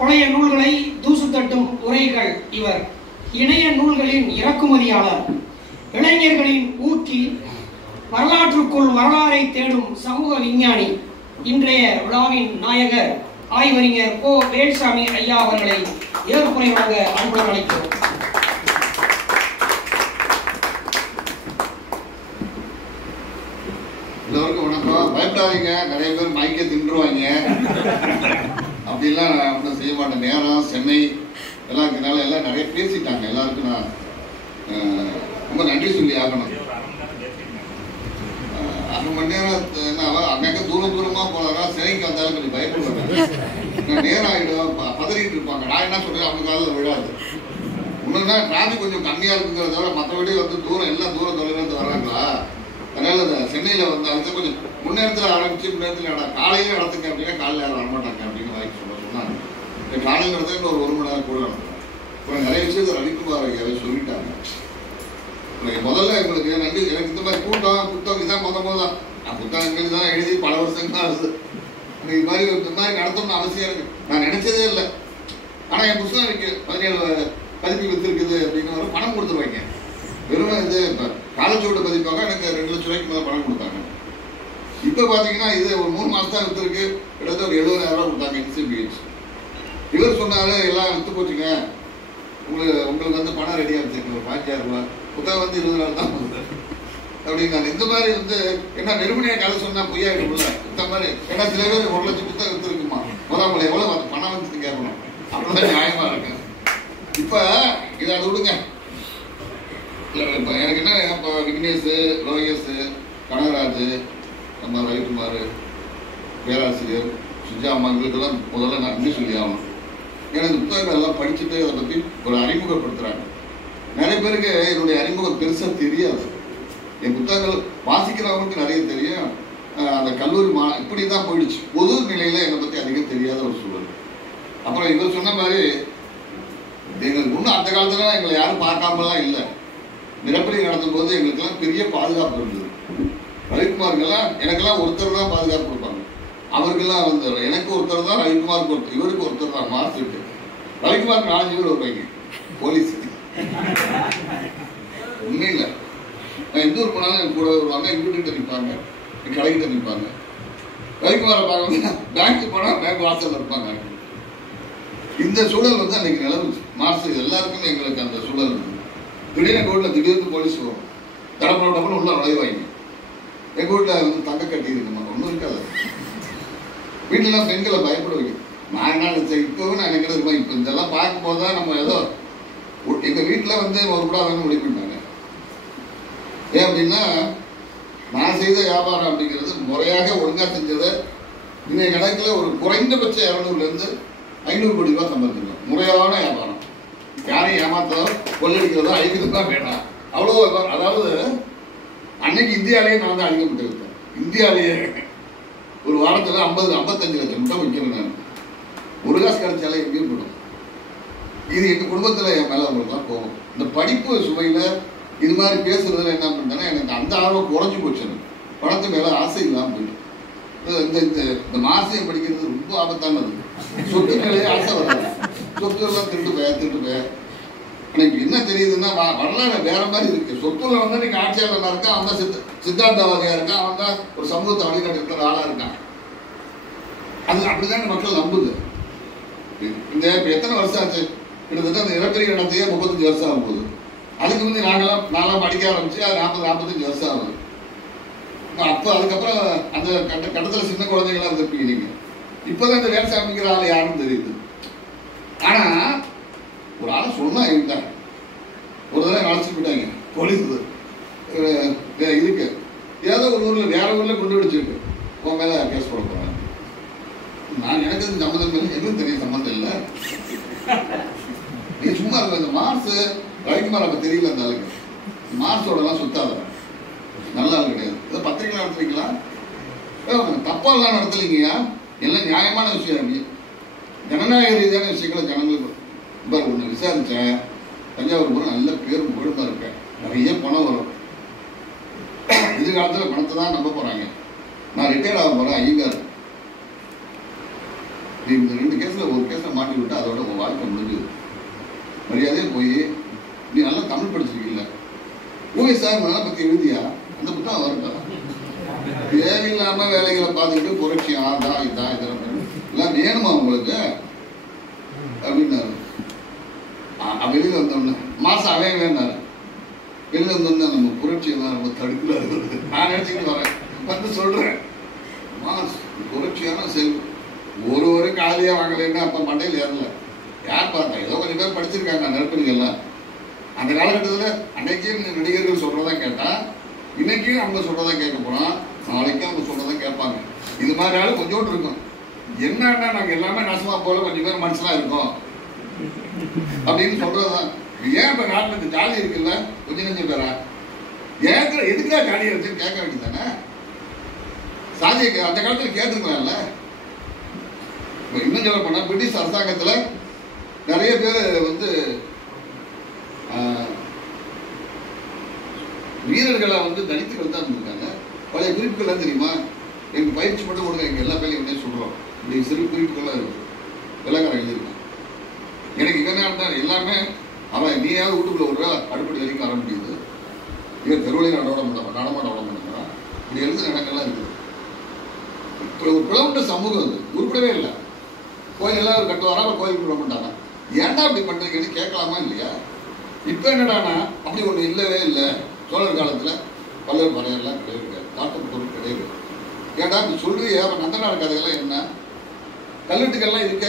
பழைய நூல்களை தூசு தட்டும் உரைகள் இவர். இணைய நூல்களின் இறக்குமதியாளர், இளைஞர்களின் ஊக்கி, வரலாற்றுக்குள் வரலாறை தேடும் சமூக விஞ்ஞானி. இன்றைய விழாவின் நாயகர் ஆய்வறிஞர் கோ வேல்சாமி ஐயா அவர்களை ஏற்புரை வழங்க அன்புடன் அழைக்கிறோம். எல்லோருக்கும் வணக்கம். பயப்படாதீங்க, நிறைய பேர் மைக்கை தின்றுவாங்க. அப்படிலாம் நான் ஒன்றும் செய்ய மாட்டேன். நேரம் சென்னை எல்லாம் இருக்கிறனால எல்லாம் நிறைய பேசிட்டாங்க. எல்லாருக்கும் நான் ரொம்ப நன்றி சொல்லி ஆகணும். 1/2 மணி நேரம் அங்கங்க தூரமாக போனாங்க. சிறைக்கு வந்தாலும் கொஞ்சம் பயப்படுவாங்க. நேரம் ஆகிடும், பதறிட்டு இருப்பாங்க. நான் என்ன சொல்றேன், அவங்க காலில் விழாது. இன்னொன்னா டிராஃபிக் கொஞ்சம் கம்மியாக இருக்குங்கிறத விட மற்றபடி தூரம் எல்லாம் தொலைவிலிருந்து வர்றாங்களா. அதனால சென்னையில் அதுக்கு கொஞ்சம் முன்னேரத்தில் ஆரம்பிச்சு முன்னேரத்தில் காலையிலே நடத்துங்க அப்படின்னா காலையில் யாரும் வரமாட்டாங்க அப்படின்னு வாய்ப்பு சொன்னாங்க. காலையில் நடத்த இன்னும் 1 மணி நேரம் கூட நடத்துறோம். இப்போ நிறைய விஷயத்தை ரவிக்குமார் ஐயாவே சொல்லிட்டாங்க. முதல்ல எங்களுக்கு நன்றி. எனக்கு இந்த மாதிரி புத்தகம் இதான் முதல் நான் புத்தகங்கள் தான் எழுதி பல வருஷங்கள் ஆகுது. இது மாதிரி நடத்தணும்னு அவசியம் இருக்கு. நான் நினைச்சதே இல்லை. ஆனால் என் புத்தகம் இருக்கு 17 பதிப்பு வித்துருக்குது அப்படின்னு பணம் கொடுத்துருவாங்க. வெறும் இது இப்போ காலச்சோட பதிப்பாக எனக்கு 2 லட்ச ரூபாய்க்கு மேலே பணம் கொடுத்தாங்க. இப்போ பார்த்தீங்கன்னா இது ஒரு 3 மாதம் தான் வித்துருக்கு. கிட்டத்தட்ட ஒரு 70,000 ரூபா கொடுத்தாங்க NCBH. இவர் சொன்னாரு எல்லாம் வித்து போச்சுங்க, உங்களுக்கு பணம் ரெடியாக வச்சிருக்கு, ஒரு 5,000 ரூபா புத்தகம் 20,000 தான் போகுது அப்படின்னு. இந்த மாதிரி என்ன நெருமணியா கதை சொன்னா பொய்யாயிடும்ல. இந்த மாதிரி ஏன்னா சில பேர் 1 லட்சம் புத்தகம் வித்துருக்குமா, முதல்ல எவ்வளோ பணம் வந்து கேட்கணும். அப்படிதான் நியாயமா இருக்கு. இப்போ இதை அதை விடுங்க. இப்போ எனக்கு என்ன, இப்போ விக்னேஷ், லோகேஷ், கனகராஜ், நம்ம ரவிக்குமார், பேராசிரியர் சுஜா அம்மாங்களுக்கெல்லாம் முதல்ல நான் நன்றி சொல்லி ஆகணும். ஏன்னா இந்த புத்தகங்கள் எல்லாம் படிச்சுட்டு அதை பற்றி ஒரு அறிமுகப்படுத்துகிறாங்க. நிறைய பேருக்கு என்னுடைய அறிமுகம் பெருசாக தெரியாது. என் புத்தகங்கள் வாசிக்கிறவங்களுக்கு நிறைய தெரியும். அந்த கல்லூரி இப்படி தான் போயிடுச்சு. பொது நிலையில் என்னை பற்றி அதிகம் தெரியாத ஒரு சூழல். அப்புறம் இவர் சொன்ன மாதிரி எங்களுக்கு இன்னும் அந்த காலத்துல எங்களை யாரும் பார்க்காமலாம் இல்லை. நிலப்படி நடத்தும் போது எங்களுக்கெல்லாம் பெரிய பாதுகாப்பு இருந்தது. ரவிக்குமாருக்கெல்லாம் எனக்கெல்லாம் ஒருத்தர் தான் பாதுகாப்பு கொடுப்பாங்க. அவருக்கெல்லாம் எனக்கு ஒருத்தர் தான், ரவிக்குமாருக்கு ஒருத்தர், இவருக்கு ஒருத்தர் தான். மார்க் ரவிக்குமாருக்கு 4 பேர் வருவாங்க போலீஸ். உண்மையில நான் எந்த ஊர் போனாலும் எனக்கு கூட வருவாங்க. எங்க வீட்டுக்கிட்ட நிற்பாங்க, என் கடைக்கிட்ட நிற்பாங்க. ரவிக்குமாரை பார்க்க பேங்க்கு போனால் பேங்க் வாசல் இருப்பாங்க. இந்த சூழல் அன்னைக்கு நிலவுச்சு. மார்ச் எல்லாருக்குமே எங்களுக்கு அந்த சூழல் இருந்தது. திடீர்னு எங்கள் வீட்டில் திடீர்னு போலீஸ் வரும். டப்புன்னு உள்ள நுழைவாங்க. எங்கள் வீட்டில் தங்க கட்டி இருக்குமா, ஒன்றும் இருக்காது. வீட்டிலலாம் பெண்களை பயப்படுவீங்க. நான் என்ன நினைச்சேன், இப்போவும் நான் நினைக்கிறேன், இப்போ இதெல்லாம் பார்க்கும்போது தான் நம்ம ஏதோ எங்கள் வீட்டில் ஒரு கூட வேணும் முடிவு பண்ணாங்க. ஏன் அப்படின்னா நான் செய்த வியாபாரம் அப்படிங்கிறது முறையாக ஒழுங்காக செஞ்சதை இன்றைய கணக்கில் ஒரு குறைந்தபட்ச 200லேருந்து 500 கோடி ரூபாய் சம்பாதிக்கணும். முறையான வியாபாரம். யாரையும் ஏமாத்தோ கொள்ளடிக்கிறதோ அழிக்கிறதோ வேண்டாம். அவ்வளோ. அதாவது அன்னைக்கு இந்தியாவிலேயே நான் தான் அழிக்கப்பட்டு இருக்கேன். இந்தியாவிலேயே ஒரு வாரத்தில் 50-55 லட்சம் முட்டை விற்கிறேன் நான். ஒரு காசு கிடைச்சாலே எங்கேயும் போடும். இது எங்கள் குடும்பத்தில் என் மேலே அவங்களுக்குலாம் போகும். இந்த படிப்பு சுவையில் இது மாதிரி பேசுறதுல என்ன பண்ணுறேன்னா எனக்கு அந்த ஆர்வம் குறைஞ்சி போச்சு. பணத்து மேலே ஆசை இல்லாமல் போயிட்டு இந்த மாசியம் படிக்கிறது ரொம்ப ஆபத்தானது. சொத்து மேலேயே ஆசை வராது. சொத்து எல்லாம் திருட்டு போய எனக்கு என்ன தெரியுதுன்னா வரலாறு வேற மாதிரி இருக்கு. சொத்துல நீங்க ஆட்சியாளராக இருக்கா, அவன் தான் சித்தாந்தவாதியா இருக்கான், அவன் தான் ஒரு சமூகத்தை வழிநடத்துற ஆளா இருக்கான். அது அப்படிதான் மக்கள் நம்புது. இந்த இப்ப எத்தனை வருஷம் ஆச்சு, கிட்டத்தட்ட அந்த நிலப்பரி நடத்தையே 35 வருஷம் ஆகும்போது. அதுக்கு வந்து நான்லாம் படிக்க ஆரம்பிச்சு 40-45 வருஷம் ஆகுது. அப்போ அதுக்கப்புறம் அந்த கட்டத்தில் சின்ன குழந்தைகளாக இருந்திருப்பீங்க நீங்க. இப்போதான் இந்த வேல்சாமிங்கிற ஆள் யாருன்னு தெரியுது. ஆனா ஒரு ஆளை சொன்னா இருந்தாங்க. ஒரு தடவை அழைச்சிட்டு போயிட்டாங்க போலீஸ். இதுக்கு ஏதோ ஒரு ஊர்ல வேற ஊர்ல கொண்டு விடுச்சுட்டு உன் மேல கேஸ் போட போறாங்க. நான் எனக்கு சம்மந்தம் இல்லை, எதுவும் தெரிய சம்மந்தம் இல்லை. நீ சும்மா இருக்க. இந்த மார்ஸ் ரவிக்குமார் அப்ப தெரியல. அந்த ஆளுக்கு மார்ஸோடலாம் சுத்தாத நல்ல ஆள் கிடையாது. இதை பத்திரிகை நடத்துறீங்களா? தப்பாலாம் நடத்தலைங்கய்யா. எல்லாம் நியாயமான விஷயம். ஜனநாயக ரீதியான விஷயங்களை ஜனங்களுக்கு ஒன்று விசாரித்தேன். தஞ்சாவூர் போகிற நல்ல பேர் புகழ்மா இருக்கேன். நிறைய பணம் வரும். எதிர்காலத்தில் பணத்தை தான் நம்ப போகிறாங்க. நான் ரிட்டையர்ட் ஆக போகிறேன். ஐயங்கார் நீ இந்த 2 கேஸில் ஒரு கேஸில் மாட்டி விட்டு அதோட உன் வாழ்க்கை முடிஞ்சுது. மரியாதையே போய் நீ நல்லா தமிழ் படிச்சிருக்கீங்கள, ஓகே சார் நல்லா பற்றி எழுதியா, அந்த புத்தகம் வரட்டா. தேவையில்லாமல் வேலைகளை பார்த்துக்கிட்டு புரட்சியா தான் இதான் இதெல்லாம் வேணுமா உங்களுக்கு அப்படின்னாரு. வெளியில் வந்தோம்னா மாசம் அவன் வேணாரு. வெளியில் வந்தோம்னா நம்ம புரட்சியெல்லாம் ரொம்ப தடுக்கலாரு. நான் நினச்சிக்கிட்டு வரேன் வந்து சொல்கிறேன், புரட்சியான செல்வம் ஒரு காலியாக வாங்கலைன்னா அப்போ மண்டையில் ஏறல. யார் பார்த்தா ஏதோ கொஞ்சம் பேர் படிச்சிருக்காங்க நெருப்பணிகள்லாம். அந்த காலகட்டத்தில் அன்னைக்கே நடிகர்கள் சொல்கிறதான் கேட்டால் இன்னைக்கும் அவங்க சொல்கிறதா கேட்க போனால் நாளைக்கும் அவங்க சொல்கிறதா கேட்பாங்க. இது மாதிரி ஆள் கொஞ்சோண்டு இருக்கும். என்னன்னா நாங்கள் எல்லாமே நாசமாக போல கொஞ்சம் பேர் மனசுலாம் இருக்கோம் அப்படின்னு சொல்கிறது தான். ஏன் இப்போ நாட்டில் இந்த ஜாலி இருக்குல்ல கொஞ்சம் நெஞ்சம் பேரா ஏற்கிற எதுக்குதான் ஜாலியாக வச்சுன்னு கேட்க வேண்டியதானே. சாதியை அந்த காலத்தில் கேட்டுருக்கலாம்ல. இப்போ இன்னும் சொல்ல போனால் பிரிட்டிஷ் அரசாங்கத்தில் நிறைய பேர் வந்து வீரர்களை வந்து தலித்துகள் தான் இருந்திருக்காங்க. பழைய குறிப்புகள்லாம் தெரியுமா, எங்களுக்கு பயிற்சி மட்டும் கொடுங்க, எங்கள் எல்லா பேரையும் உடனே சொல்கிறோம். இப்படி சிறு குறிப்புகள்லாம் இருக்கும், வெள்ளக்காரன் எழுதியிருக்கான். எனக்கு இங்கே எல்லாமே அவன் நீயாவது வீட்டுக்குள்ள விடுற அடுப்படி வரைக்கும் வர முடியுது, இவன் தெருவிலையும் நடமாட விட மாட்டேங்கிறான். இப்படி எழுதுன இடங்கள்லாம் இருக்குது. இப்போ ஒரு பிளவுண்ட சமூகம் அது உருப்படவே இல்லை. கோயில் எல்லாம் கட்டுவாரா, அப்புறம் கோயிலுக்கு விட மாட்டாங்க. ஏன்டா அப்படி பண்ணுறீங்கன்னு கேட்கலாமா இல்லையா? இப்போ என்னடானா அப்படி ஒன்று இல்லவே இல்லை. சோழர் காலத்தில் பல்லவர் பறையெல்லாம் கிடையாது, காட்டு பொருள் கிடையாது. ஏன்டா இப்படி சொல்றியா? அப்போ நந்தனார் கதையெல்லாம் என்ன? கல்வெட்டுக்கெல்லாம் இருக்க,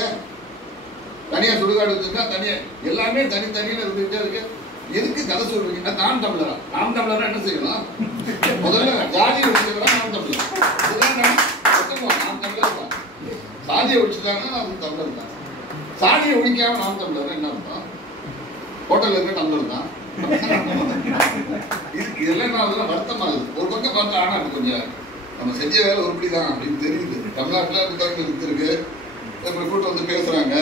தனியாக சுடுகாடு வச்சுருக்கா, தனியாக எல்லாமே தனித்தனியில் இருந்துகிட்டே இருக்கு. எதுக்கு கதை சொல்றீங்கன்னா நாம் தமிழரா? நாம் தமிழரா என்ன செய்யணும்? முதல்ல ஜாதியை ஒழிச்சுக்கிறா நாம் தமிழர். நாம் தமிழர் தான். சாதியை ஒழிச்சுட்டாங்கன்னா நாம் தமிழர் தான். சாதியை ஒழிக்காம நாம் தமிழர் என்ன அர்த்தம்? ஹோட்டலில் இருக்க தமிழர் தான். இதெல்லாம் நான் அதெல்லாம் வருத்தமாகுது. ஒரு பக்கம் பார்த்தா ஆனால் அது கொஞ்சம் நம்ம செஞ்ச வேலை ஒருபடி தான் அப்படின்னு தெரியுது. தமிழ்நாட்டில் புத்தகங்கள் வித்துருக்கு, அப்புறம் கூட்டம் வந்து பேசுகிறாங்க.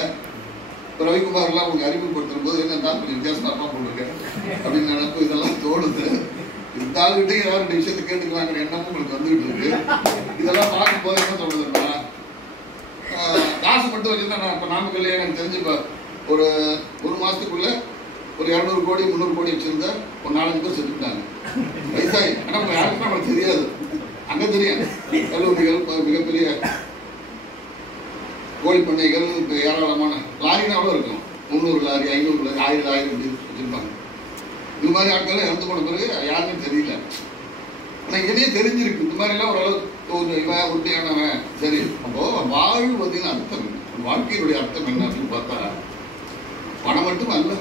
இப்போ ரவிக்குமார்லாம் அவங்க அறிமுகப்படுத்தும் போது என்ன தான் கொஞ்சம் வித்தியாசமாக போட்டிருக்கேன் அப்படின்னு நினைப்பு இதெல்லாம் தோணுது. இந்த ஆளுகிட்டே ஏதாவது 2 விஷயத்தை கேட்டுக்கலாங்கிற எண்ணமும் உங்களுக்கு வந்துகிட்டு இருக்கு. இதெல்லாம் பார்க்கும்போது என்ன சொல்றதுன்னா, காசு மட்டும் வச்சுதான் நான் இப்போ நாமக்கல்லையே எனக்கு தெரிஞ்சு இப்போ ஒரு மாதத்துக்குள்ள ஒரு 200 கோடி 300 கோடி வச்சிருந்த ஒரு 4-5 பேர் செத்துட்டாங்க வயசாகி. ஆனால் யாருக்கும் நமக்கு தெரியாது. அங்கே தெரியும் கல்லூரிகள், மிகப்பெரிய கோழி பண்ணைகள், இப்போ ஏராளமான லாரினாலும் இருக்கும். 300 லாரி, 500 லாரி, 1000 லாரி இப்படி வச்சுருப்பாங்க. இது மாதிரி ஆட்கள் இறந்து போன பிறகு யாருன்னு தெரியல. ஆனால் இதே தெரிஞ்சிருக்கு. இந்த மாதிரிலாம் ஓரளவு இவன் உறுதியானவன் சரி. அப்போ வாழ்வதின் அர்த்தம், வாழ்க்கையினுடைய அர்த்தம் என்ன அப்படின்னு பார்த்தா பணம் மட்டும் அல்ல,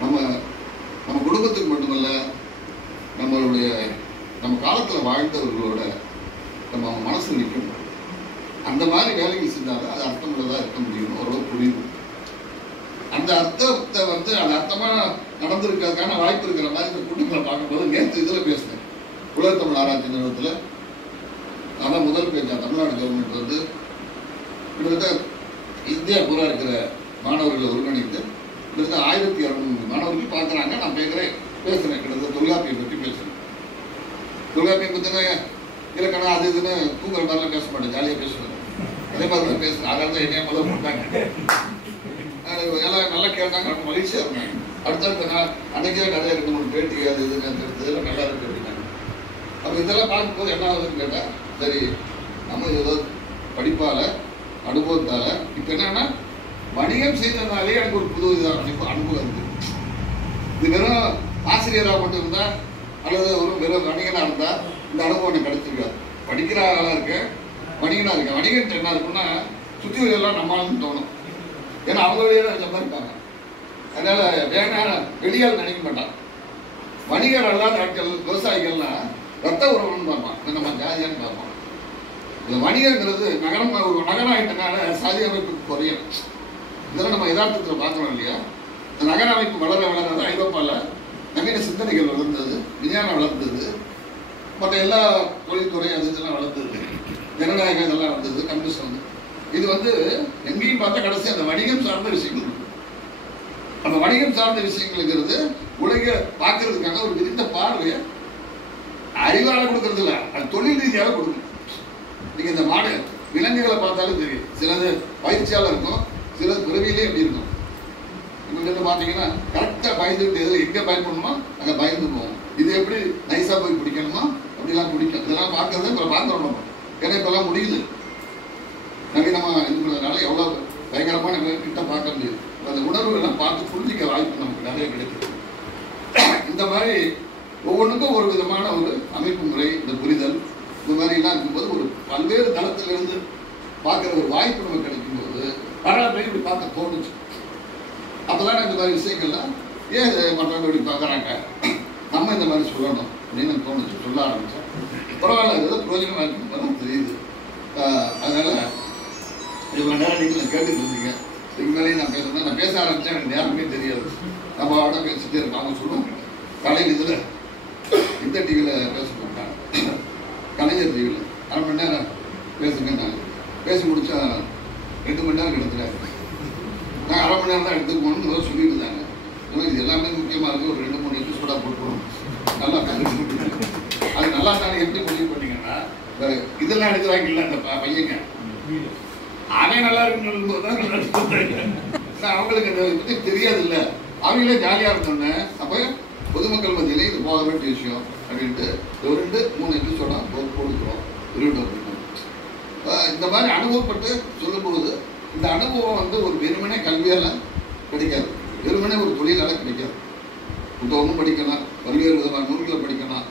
நம்ம குடும்பத்துக்கு மட்டுமல்ல, நம்ம காலத்தில் வாழ்ந்தவர்களோட நம்ம மனசு நிற்கணும். அந்த மாதிரி வேலைகள் செஞ்சாலும் அது அர்த்தமுள்ளதாக இருக்க முடியும். ஓரளவு புரியுது. அந்த அர்த்தத்தை வந்து அந்த அர்த்தமாக நடந்திருக்கிறதுக்கான வாய்ப்பு இருக்கிற மாதிரி இந்த கூட்டங்களை பார்க்கும்போது நேற்று இதில் பேசினேன். உலக தமிழ் ஆராய்ச்சி நிறுவனத்தில் அதான் முதல் பேஜா தமிழ்நாடு கவர்மெண்ட் வந்து கிட்டத்தட்ட இந்தியா பூரா இருக்கிற மாணவர்களை ஒருங்கிணைத்து கிட்டத்தட்ட 1200 மாணவர்கள் பார்க்குறாங்க. நான் பேசுகிறேன் கிட்டத்தட்ட தொல்காப்பியம் பற்றி பேசுகிறேன். தொல்காப்பியம் பற்றின இலக்கணம் அது இதுன்னு தூங்குற மாதிரிலாம் பேச மாட்டேன், ஜாலியாக பேசுவேன். அதே மாதிரி தான் பேசுகிறேன். அதான் தான் என்னைய முதல்ல போட்டாங்க. எல்லாம் நல்லா கேட்டாங்க, மகிழ்ச்சியாக இருந்தாங்க. அடுத்தடுத்த நான் அன்றைக்கே நிறைய 2-3 பேட்டி அது இதுன்னு இதெல்லாம் நல்லா இருக்கு அப்படின்னாங்க. அப்போ இதெல்லாம் பார்க்கும்போது என்ன ஆகுதுன்னு கேட்டால், சரி நம்ம ஏதோ படிப்பால் அனுபவத்தால் இப்போ என்னன்னா வணிகம் செய்ததுனாலே எனக்கு ஒரு புது இதாக அனுபவம் இருக்குது. இது வெறும் ஆசிரியராக மட்டும் இருந்தால் அல்லது ஒரு வெறும் வணிகனாக இருந்தால் இந்த அனுபவம் எனக்கு கிடைச்சிருக்காது. படிக்கிற ஆளாக இருக்கேன், வணிகனாக இருக்கேன். வணிகன் என்ன இருக்குன்னா சுற்றி எல்லாம் நம்மளாலும் தோணும். ஏன்னா அவங்க வெளியே சம்பாதிப்பாங்க. அதனால வெளியால் நினைக்க மாட்டான். வணிகர் அல்லாத ஆட்கள் விவசாயிகள்னா ரத்த உறவுன்னு பார்ப்பான், நம்ம ஜாதியான்னு பார்ப்பான். இந்த வணிகங்கிறது ஒரு நகரம் ஆகிட்டனால சாதி அமைப்பு குறையும். இதெல்லாம் நம்ம யதார்த்தத்தில் பார்க்கணும் இல்லையா? இந்த நகர அமைப்பு வளர தான் ஐரோப்பாவில் நவீன சிந்தனைகள் வளர்ந்தது, விஞ்ஞானம் வளர்ந்தது, மற்ற எல்லா தொழில்துறை அது இதெல்லாம் வளர்ந்தது, ஜனநாயகம் இதெல்லாம் வளர்ந்தது, கம்யூனிஸ்ட் வந்து இது வந்து எங்கேயும் பார்த்தா கடைசி அந்த வணிகம் சார்ந்த விஷயங்கள். அந்த வணிகம் சார்ந்த விஷயங்கள்ங்கிறது உலக பார்க்கறதுக்கான ஒரு விரிந்த பார்வையை அறிவால கொடுக்கறது இல்லை, அது தொழில் ரீதியாக கொடுக்கணும். நீங்க இந்த விலங்குகளை பார்த்தாலும் தெரியும். சிலது பயிற்சியாளர் இருக்கும், சிலது பிறவியிலே எப்படி இருக்கும். இவங்க பார்த்தீங்கன்னா கரெக்டாக பயந்துட்டு எதில் எங்கே பயன்படணுமோ அங்கே பயந்து போவோம். இது எப்படி நைஸாக போய் பிடிக்கணுமோ அப்படிலாம் பிடிக்கும். இதெல்லாம் பார்க்கறது இப்போ பார்த்துடணும். ஏன்னா இப்போல்லாம் முடியுது, நவீனமாக இது பண்ணுறதுனால எவ்வளோ பயங்கரமான கிட்ட பார்க்க முடியுது. அந்த உணர்வுகள்லாம் பார்த்து புரிஞ்சிக்க வாய்ப்பு நமக்கு நிறைய கிடைக்குது. இந்த மாதிரி ஒவ்வொன்றுக்கும் ஒரு விதமான ஒரு அமைப்பு முறை, இந்த புரிதல் இந்த மாதிரிலாம் இருக்கும்போது ஒரு பல்வேறு தளத்திலிருந்து பார்க்குற ஒரு வாய்ப்பு நமக்கு கிடைக்கும்போது பரவாயில்ல இப்படி பார்க்க தோணுச்சு. அப்போதான் இந்த மாதிரி விஷயங்கள்லாம் ஏன் மற்றவங்க இப்படி பார்க்குறாங்க, நம்ம இந்த மாதிரி சொல்லணும் அப்படின்னு தோணுச்சு, சொல்ல ஆரம்பித்தேன். பரவாயில்ல, ஏதோ பிரயோஜனமாக இருக்குன்னு தான் தெரியுது. அதனால் இவ்வளோ நேரம் நீங்கள் கேட்டுட்டு இருந்தீங்க. இதுக்கு மேலேயும் நான் பேசுகிறேன். நான் பேச ஆரம்பித்தேன், எனக்கு நேரமே தெரியாது. நம்ம அவட பேசிட்டே இருக்கோம். அவங்க சொல்லுவாங்க காலையில் இதில் இந்த டிவியில் பேச மாட்டாங்க, கலைஞர் டிவியில் 1/2 மணி நேரம் பேசுங்க. நான் பேசி முடித்தா 2 மணி நேரம் கிடச்சிடாது. நான் 1/2 மணி நேரம் தான் எடுத்துக்கணும்னு சொல்லிட்டு இருந்தாங்க. இது எல்லாமே முக்கியமாக இருக்குது, ஒரு 2-3 எபிசோடாக போட்டுக்கணும், நல்லா பேசுறது. அது நல்லா தானே எப்படி முடிவு பண்ணிங்கன்னா இதெல்லாம் எடுக்கிறாங்கல்ல அந்த பையங்க, அவன் நல்லா இருக்குன்னு போது தான் அவங்களுக்கு அதை பற்றி தெரியாது இல்லை. அவங்களே ஜாலியாக இருந்தோன்னே அப்போ பொதுமக்கள் மத்தியிலே இது போக வேண்டிய விஷயம் அப்படின்ட்டு 2-3 எபிசோடாக கொடுக்குறோம், ரிவ்யூ கொடுக்கணும். இந்த மாதிரி அனுபவப்பட்டு சொல்லும்போது இந்த அனுபவம் வந்து ஒரு வெறுமனே கல்வியால் கிடைக்காது, வெறுமனே ஒரு தொழிலால் கிடைக்காது. புத்தகமும் படிக்கலாம், பல்வேறு விதமான நூல்களை படிக்கலாம்,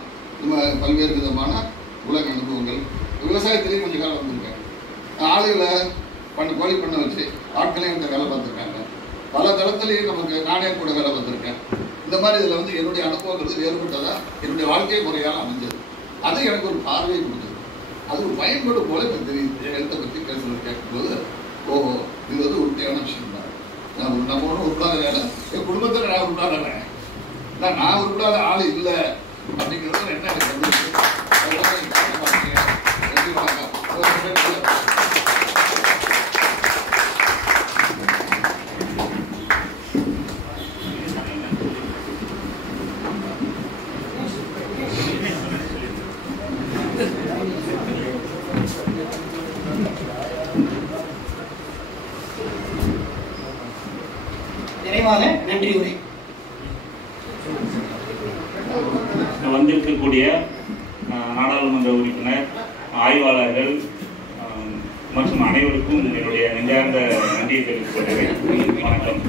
பல்வேறு விதமான உலக அனுபவங்கள். விவசாயத்திலேயும் கொஞ்சம் காலம் வந்திருக்காங்க, ஆளுகளை கோழி பண்ண வச்சு ஆட்களையும் இந்த வேலை பார்த்துருக்காங்க. பல தளத்திலையும் நமக்கு நானே கூட வேலை பார்த்துருக்கேன். இந்த மாதிரி இதில் வந்து என்னுடைய அனுபவங்கிறது வேறுபட்டதாக என்னுடைய வாழ்க்கை முறையால் அமைஞ்சது. அது எனக்கு ஒரு பார்வையை கொடுத்தது, அது ஒரு பயன்பாடு போல எனக்கு தெரியுது. எழுத்தை பற்றி பேசுறது கேட்கும்போது ஓஹோ இது வந்து உறுதியான விஷயம் தான். நம்ம ஒன்றும் உருப்படாத வேலை, என் குடும்பத்தில் நான் உருப்படாத வேலை, நான் உருப்படாத ஆள் இல்லை அப்படிங்கிறது என்ன எனக்கு வந்துருக்கு. நிறைவாக நன்றி உரை. வந்திருக்கக்கூடிய நாடாளுமன்ற உறுப்பினர், ஆய்வாளர்கள் மற்றும் அனைவருக்கும் என்னுடைய நெஞ்சார்ந்த நன்றியை தெரிவித்துக் கொள்கிறேன். வணக்கம்.